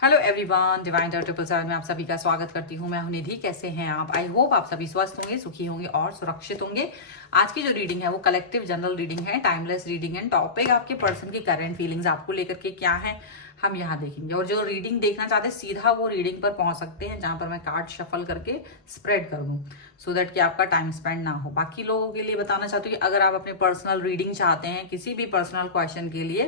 Hello everyone, divine triple seven में आप सभी का स्वागत करती हूँ। मैं हूं निधि। कैसे हैं आप? आई होप आप सभी स्वस्थ होंगे, सुखी होंगे और सुरक्षित होंगे। आज की जो रीडिंग है वो कलेक्टिव जनरल रीडिंग है, टाइमलेस रीडिंग है। टॉपिक आपके पर्सन की करंट फीलिंग्स आपको लेकर के क्या है हम यहाँ देखेंगे। और जो रीडिंग देखना चाहते हैं सीधा वो रीडिंग पर पहुंच सकते हैं, जहां पर मैं कार्ड शफल करके स्प्रेड कर दूं, सो दैट कि आपका टाइम स्पेंड ना हो। बाकी लोगों के लिए बताना चाहती हूँ कि अगर आप अपने पर्सनल रीडिंग चाहते हैं किसी भी पर्सनल क्वेश्चन के लिए,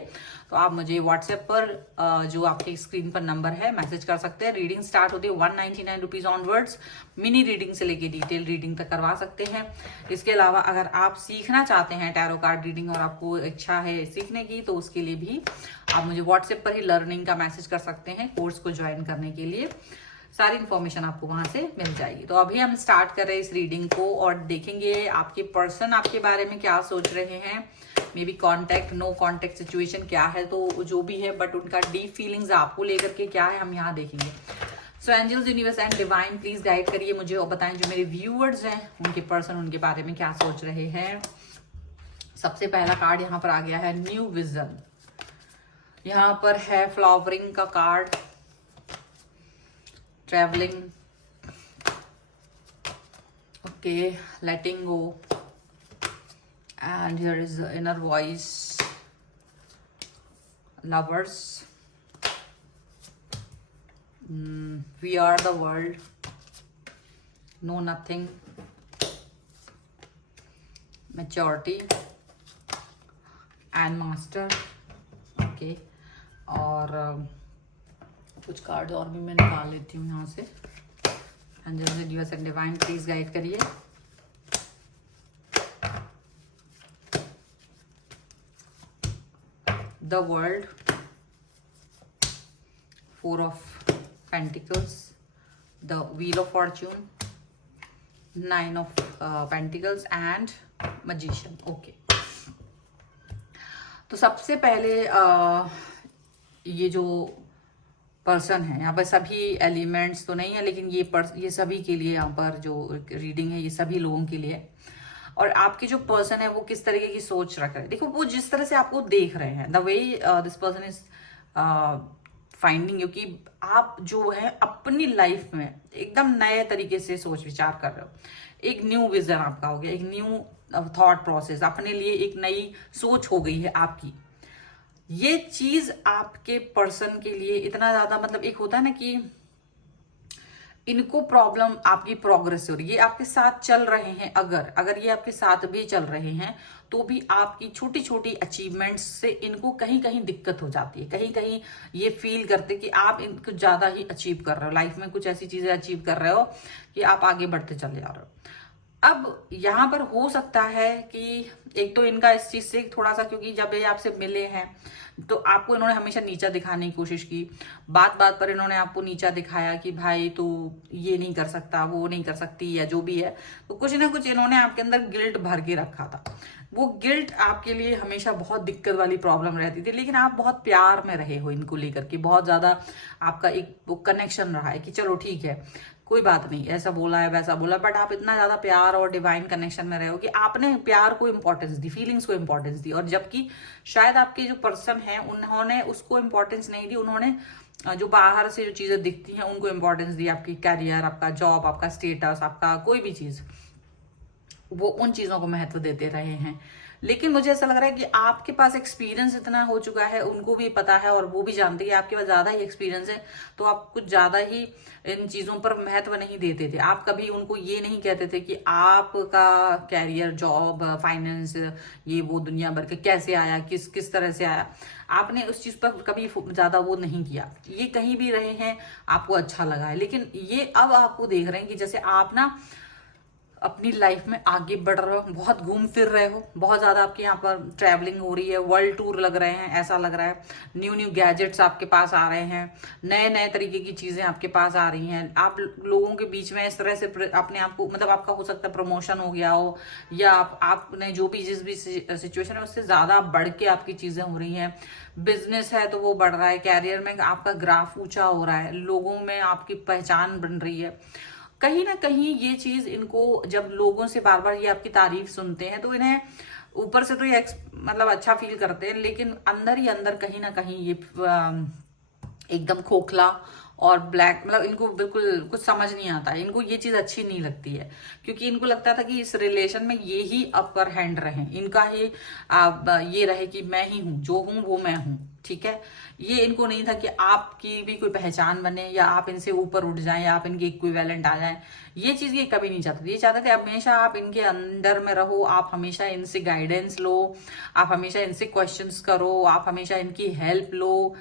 तो आप मुझे व्हाट्सएप पर जो आपके स्क्रीन पर नंबर है मैसेज कर सकते हैं। रीडिंग स्टार्ट होती है 199 रुपीज ऑनवर्ड्स। मिनी रीडिंग से लेके डिटेल रीडिंग तक करवा सकते हैं। इसके अलावा अगर आप सीखना चाहते हैं टैरो कार्ड रीडिंग और आपको इच्छा है सीखने की, तो उसके लिए भी आप मुझे व्हाट्सएप पर ही लर्निंग का मैसेज कर सकते हैं कोर्स को ज्वाइन करने के लिए। सारी इन्फॉर्मेशन आपको वहां से मिल जाएगी। तो अभी हम स्टार्ट कर रहे हैं इस रीडिंग को और देखेंगे आपके पर्सन आपके बारे में क्या सोच रहे हैं। Maybe contact, no contact situation क्या है, तो जो भी है, बट उनका डीप फीलिंग्स आपको लेकर के क्या है हम यहाँ देखेंगे। So angels, universe and divine, please guide करिए मुझे और बताएं जो मेरे व्यूअर्स हैं उनके पर्सन उनके बारे में क्या सोच रहे हैं। सबसे पहला कार्ड यहाँ पर आ गया है न्यू विजन। यहाँ पर है फ्लावरिंग का card, travelling, okay, letting go, and here is the inner voice, lovers, we are the world, know nothing, maturity and master, okay। और कुछ कार्ड और भी मैं निकाल लेती हूँ यहाँ से। Angels, universe and divine, please guide करिए। The world, Four of Pentacles, the Wheel of Fortune, Nine of Pentacles and Magician, okay। तो सबसे पहले ये जो पर्सन है यहाँ पर, सभी एलिमेंट्स तो नहीं है लेकिन ये सभी के लिए यहाँ पर जो रीडिंग है ये सभी लोगों के लिए है। और आपके जो पर्सन है वो किस तरीके की सोच रख रहे हैं, देखो वो जिस तरह से आपको देख रहे हैं, the way this person is finding you, कि आप जो है अपनी लाइफ में एकदम नए तरीके से सोच विचार कर रहे हो। एक न्यू विजन आपका हो गया, एक न्यू थॉट प्रोसेस, अपने लिए एक नई सोच हो गई है आपकी। ये चीज आपके पर्सन के लिए इतना ज्यादा, मतलब एक होता है ना कि इनको प्रॉब्लम आपकी प्रोग्रेस हो रही है, ये आपके साथ चल रहे हैं। अगर ये आपके साथ भी चल रहे हैं तो भी आपकी छोटी छोटी अचीवमेंट्स से इनको कहीं कहीं दिक्कत हो जाती है। कहीं कहीं ये फील करते कि आप इनको ज्यादा ही अचीव कर रहे हो, लाइफ में कुछ ऐसी चीजें अचीव कर रहे हो कि आप आगे बढ़ते चले जा रहे हो। अब यहाँ पर हो सकता है कि एक तो इनका इस चीज से थोड़ा सा, क्योंकि जब ये आपसे मिले हैं तो आपको इन्होंने हमेशा नीचा दिखाने की कोशिश की। बात बात पर इन्होंने आपको नीचा दिखाया कि भाई तू ये नहीं कर सकता, वो नहीं कर सकती, या जो भी है। तो कुछ ना कुछ इन्होंने आपके अंदर गिल्ट भर के रखा था। वो गिल्ट आपके लिए हमेशा बहुत दिक्कत वाली प्रॉब्लम रहती थी, लेकिन आप बहुत प्यार में रहे हो इनको लेकर के। बहुत ज्यादा आपका एक वो कनेक्शन रहा है कि चलो ठीक है, कोई बात नहीं, ऐसा बोला है वैसा बोला, बट आप इतना ज्यादा प्यार और डिवाइन कनेक्शन में रहे हो कि आपने प्यार को इंपॉर्टेंस दी, फीलिंग्स को इंपॉर्टेंस दी। और जबकि शायद आपके जो पर्सन है उन्होंने उसको इंपॉर्टेंस नहीं दी, उन्होंने जो बाहर से जो चीजें दिखती हैं उनको इंपॉर्टेंस दी। आपकी कैरियर, आपका जॉब, आपका स्टेटस, आपका कोई भी चीज, वो उन चीजों को महत्व देते रहे हैं। लेकिन मुझे ऐसा लग रहा है कि आपके पास एक्सपीरियंस इतना हो चुका है, उनको भी पता है और वो भी जानते हैं कि आपके पास ज्यादा ही एक्सपीरियंस है, तो आप कुछ ज्यादा ही इन चीजों पर महत्व नहीं देते थे। आप कभी उनको ये नहीं कहते थे कि आपका कैरियर, जॉब, फाइनेंस, ये वो दुनिया भर के कैसे आया, किस किस तरह से आया, आपने उस चीज पर कभी ज्यादा वो नहीं किया। ये कहीं भी रहे हैं, आपको अच्छा लगा है। लेकिन ये अब आपको देख रहे हैं कि जैसे आप ना अपनी लाइफ में आगे बढ़ रहे हो, बहुत घूम फिर रहे हो, बहुत ज्यादा आपके यहाँ पर ट्रैवलिंग हो रही है, वर्ल्ड टूर लग रहे हैं, ऐसा लग रहा है। न्यू न्यू गैजेट्स आपके पास आ रहे हैं, नए नए तरीके की चीजें आपके पास आ रही हैं। आप लोगों के बीच में इस तरह से अपने आप को, मतलब आपका हो सकता है प्रमोशन हो गया हो, या आपने जो भी जिस भी सिचुएशन है उससे ज्यादा बढ़ के आपकी चीजें हो रही हैं। बिजनेस है तो वो बढ़ रहा है, कैरियर में आपका ग्राफ ऊंचा हो रहा है, लोगों में आपकी पहचान बन रही है। कहीं ना कहीं ये चीज इनको, जब लोगों से बार बार ये आपकी तारीफ सुनते हैं तो इन्हें ऊपर से तो ये मतलब अच्छा फील करते हैं, लेकिन अंदर ही अंदर कहीं ना कहीं ये एकदम खोखला और ब्लैक, मतलब इनको बिल्कुल कुछ समझ नहीं आता है, इनको ये चीज अच्छी नहीं लगती है, क्योंकि इनको लगता था कि इस रिलेशन में ये ही अपर हैंड रहे, इनका ही ये रहे कि मैं ही हूं, जो हूं वो मैं हूं, ठीक है। ये इनको नहीं था कि आपकी भी कोई पहचान बने, या आप इनसे ऊपर उठ जाएं, या आप इनके इक्विवेलेंट आ जाएं। ये चीज ये कभी नहीं चाहते थे। ये चाहते थे हमेशा आप इनके अंडर में रहो, आप हमेशा इनसे गाइडेंस लो, आप हमेशा इनसे क्वेश्चंस करो, आप हमेशा इनकी हेल्प लो।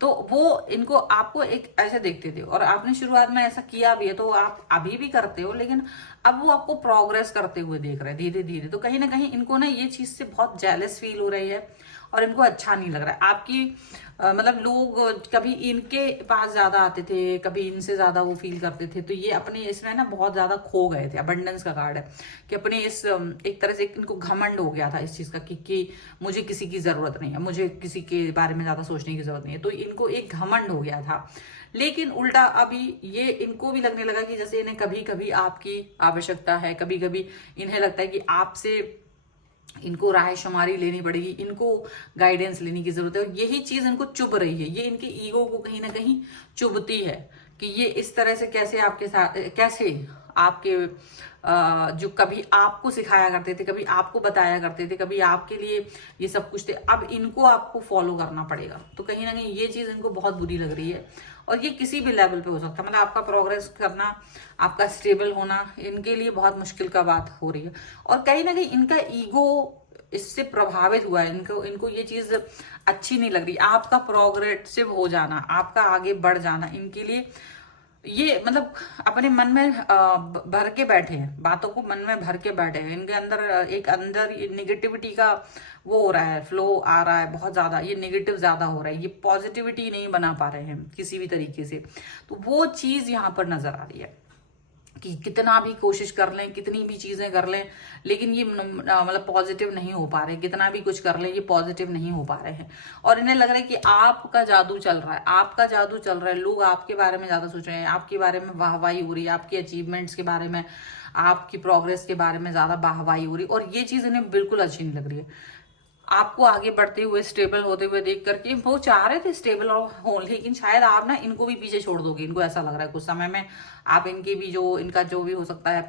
तो वो इनको आपको एक ऐसे देखते थे, और आपने शुरुआत में ऐसा किया भी है, तो आप अभी भी करते हो, लेकिन अब वो आपको प्रोग्रेस करते हुए देख रहे हैं धीरे धीरे। तो कहीं ना कहीं इनको ना ये चीज से बहुत जेलस फील हो रही है, और इनको अच्छा नहीं लग रहा है आपकी मतलब लोग कभी इनके पास ज्यादा आते थे, कभी इनसे ज्यादा वो फील करते थे। तो ये अपने इसमें ना बहुत ज्यादा खो गए थे। अबंडेंस का कार्ड है कि अपने इस एक तरह से इनको घमंड हो गया था इस चीज का कि मुझे किसी की जरूरत नहीं है, मुझे किसी के बारे में ज्यादा सोचने की जरूरत नहीं है। तो इनको एक घमंड हो गया था। लेकिन उल्टा अभी ये इनको भी लगने लगा कि जैसे इन्हें कभी कभी आपकी आवश्यकता है, कभी कभी इन्हें लगता है कि आपसे इनको राय शुमारी लेनी पड़ेगी, इनको गाइडेंस लेने की जरूरत है। और यही चीज इनको चुभ रही है, ये इनके ईगो को कहीं ना कहीं चुभती है कि ये इस तरह से कैसे आपके साथ, कैसे आपके जो कभी आपको सिखाया करते थे, कभी आपको बताया करते थे, कभी आपके लिए ये सब कुछ थे, अब इनको आपको फॉलो करना पड़ेगा। तो कहीं ना कहीं ये चीज इनको बहुत बुरी लग रही है। और ये किसी भी लेवल पे हो सकता है, मतलब आपका प्रोग्रेस करना, आपका स्टेबल होना इनके लिए बहुत मुश्किल का बात हो रही है। और कहीं ना कहीं इनका ईगो इससे प्रभावित हुआ है, इनको इनको ये चीज अच्छी नहीं लग रही। आपका प्रोग्रेसिव हो जाना, आपका आगे बढ़ जाना इनके लिए ये मतलब अपने मन में भर के बैठे हैं, बातों को मन में भर के बैठे हैं। इनके अंदर एक अंदर निगेटिविटी का वो हो रहा है, फ्लो आ रहा है बहुत ज्यादा, ये नेगेटिव ज्यादा हो रहा है, ये पॉजिटिविटी नहीं बना पा रहे हैं किसी भी तरीके से। तो वो चीज यहाँ पर नजर आ रही है कि कितना भी कोशिश कर लें, कितनी भी चीजें कर लें, लेकिन ये मतलब पॉजिटिव नहीं हो पा रहे। कितना भी कुछ कर लें, ये पॉजिटिव नहीं हो पा रहे हैं। और इन्हें लग रहा है कि आपका जादू चल रहा है, आपका जादू चल रहा है, लोग आपके बारे में ज्यादा सोच रहे हैं, आपके बारे में वाहवाही हो रही है, आपके अचीवमेंट्स के बारे में, आपकी प्रोग्रेस के बारे में ज्यादा वाहवाही हो रही है। और ये चीज इन्हें बिल्कुल अच्छी नहीं लग रही है। आपको आगे बढ़ते हुए, स्टेबल होते हुए देख करके वो चाह रहे थे स्टेबल हो, लेकिन शायद आप ना इनको भी पीछे छोड़ दोगे। इनको ऐसा लग रहा है कुछ समय में आप इनके भी जो इनका जो भी हो सकता है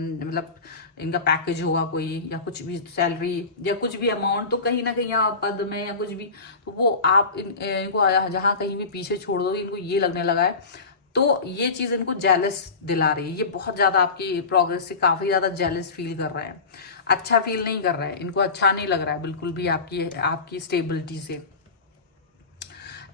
मतलब इनका पैकेज होगा कोई, या कुछ भी सैलरी या कुछ भी अमाउंट, तो कहीं ना कहीं यहाँ पद में या कुछ भी, तो वो आप इनको जहां कहीं भी पीछे छोड़ दोगे, इनको ये लगने लगा है। तो ये चीज इनको जेलस दिला रही है। ये बहुत ज्यादा आपकी प्रोग्रेस से काफी ज्यादा जेलस फील कर रहे हैं, अच्छा फील नहीं कर रहे हैं, इनको अच्छा नहीं लग रहा है बिल्कुल भी आपकी आपकी स्टेबिलिटी से।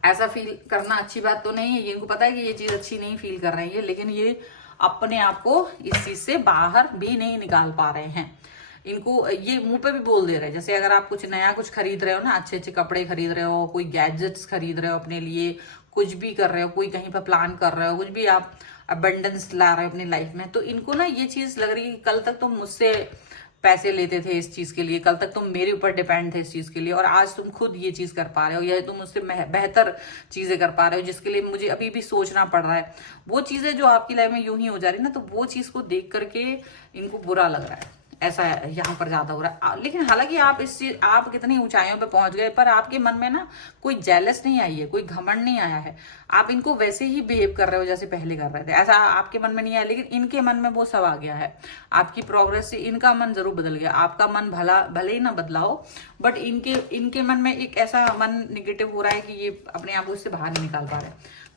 ऐसा फील करना अच्छी बात तो नहीं है, ये इनको पता है कि ये चीज अच्छी नहीं फील कर रही है, लेकिन ये अपने आप को इस चीज से बाहर भी नहीं निकाल पा रहे हैं। इनको ये मुंह पे भी बोल दे रहे हैं, जैसे अगर आप कुछ नया कुछ खरीद रहे हो ना, अच्छे अच्छे कपड़े खरीद रहे हो, कोई गैजेट्स खरीद रहे हो अपने लिए, कुछ भी कर रहे हो, कोई कहीं पर प्लान कर रहे हो, कुछ भी आप अबंडेंस ला रहे हो अपनी लाइफ में, तो इनको ना ये चीज लग रही है कि कल तक तुम मुझसे पैसे लेते थे इस चीज के लिए, कल तक तुम मेरे ऊपर डिपेंड थे इस चीज के लिए, और आज तुम खुद ये चीज कर पा रहे हो, या तुम मुझसे बेहतर चीजें कर पा रहे हो जिसके लिए मुझे अभी भी सोचना पड़ रहा है। वो चीजें जो आपकी लाइफ में यूं ही हो जा रही है ना, तो वो चीज को देख करके इनको बुरा लग रहा है। ऐसा यहाँ पर ज्यादा हो रहा है। लेकिन हालांकि आप इस चीज, आप कितनी ऊंचाइयों पे पहुंच गए, पर आपके मन में ना कोई जेलस नहीं आई है, कोई घमंड नहीं आया है। आप इनको वैसे ही बिहेव कर रहे हो जैसे पहले कर रहे थे, ऐसा आपके मन में नहीं आया, लेकिन इनके मन में वो सब आ गया है। आपकी प्रोग्रेस से इनका मन जरूर बदल गया। आपका मन भले ही ना बदला हो, बट इनके मन में एक ऐसा मन निगेटिव हो रहा है कि ये अपने आप को इससे बाहर नहीं निकाल पा रहे।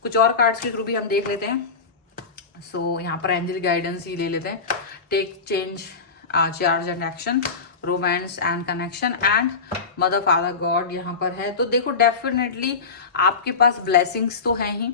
कुछ और कार्ड्स के थ्रू भी हम देख लेते हैं। सो यहाँ पर एंजल गाइडेंस ही ले लेते हैं। Tech change, charge and action, romance and connection, and mother father God यहाँ पर है। तो देखो डेफिनेटली आपके पास ब्लेसिंग्स तो है ही,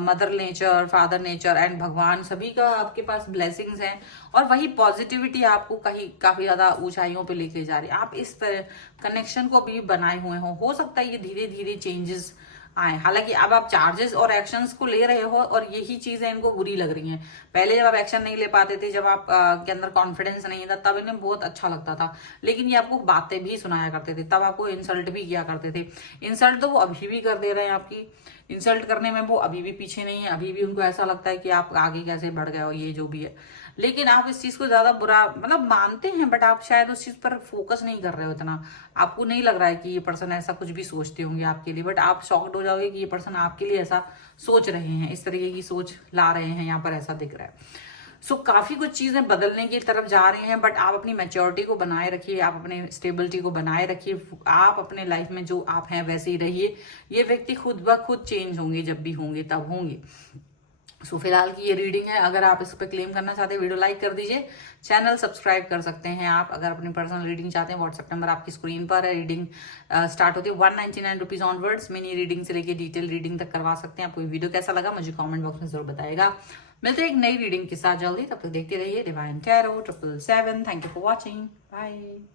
mother nature, father nature and भगवान, सभी का आपके पास ब्लेसिंग्स हैं। और वही पॉजिटिविटी आपको कहीं काफी ज्यादा ऊंचाइयों पे लेके जा रही है। आप इस तरह कनेक्शन को भी बनाए हुए हो सकता है ये धीरे धीरे चेंजेस आए। हालांकि अब आप चार्जेस और एक्शंस को ले रहे हो, और यही चीजें इनको बुरी लग रही हैं। पहले जब आप एक्शन नहीं ले पाते थे, जब आप के अंदर कॉन्फिडेंस नहीं था, तब इन्हें बहुत अच्छा लगता था, लेकिन ये आपको बातें भी सुनाया करते थे, तब आपको इंसल्ट भी किया करते थे। इंसल्ट तो वो अभी भी कर दे रहे हैं आपकी, इंसल्ट करने में वो अभी भी पीछे नहीं है, अभी भी उनको ऐसा लगता है कि आप आगे कैसे बढ़ गए हो, ये जो भी है। लेकिन आप इस चीज को ज्यादा बुरा मतलब मानते हैं, बट आप शायद उस चीज पर फोकस नहीं कर रहे हो इतना। आपको नहीं लग रहा है कि ये पर्सन ऐसा कुछ भी सोचते होंगे आपके लिए, बट आप शॉक्ड हो जाओगे कि ये पर्सन आपके लिए ऐसा सोच रहे हैं, इस तरीके की सोच ला रहे हैं, यहाँ पर ऐसा दिख रहा है। काफी कुछ चीजें बदलने की तरफ जा रही हैं, बट आप अपनी मैच्योरिटी को बनाए रखिए, आप अपने स्टेबिलिटी को बनाए रखिए, आप अपने लाइफ में जो आप हैं वैसे ही रहिए। ये व्यक्ति खुद ब खुद चेंज होंगे, जब भी होंगे तब होंगे। फिलहाल की ये रीडिंग है। अगर आप इस पर क्लेम करना चाहते हैं, वीडियो लाइक कर दीजिए, चैनल सब्सक्राइब कर सकते हैं आप। अगर अपनी पर्सनल रीडिंग चाहते हैं, व्हाट्सएप नंबर आपकी स्क्रीन पर है। रीडिंग स्टार्ट होती है 199 रुपीज ऑनवर्ड्स। मिनी रीडिंग से लेके डिटेल रीडिंग तक करवा सकते हैं। आपको वीडियो कैसा लगा मुझे कॉमेंट बॉक्स में जरूर बताएगा। मिलते हैं एक नई रीडिंग के साथ जल्दी, तब तक देखते रहिए divine tarot 777। Thank you for watching, bye.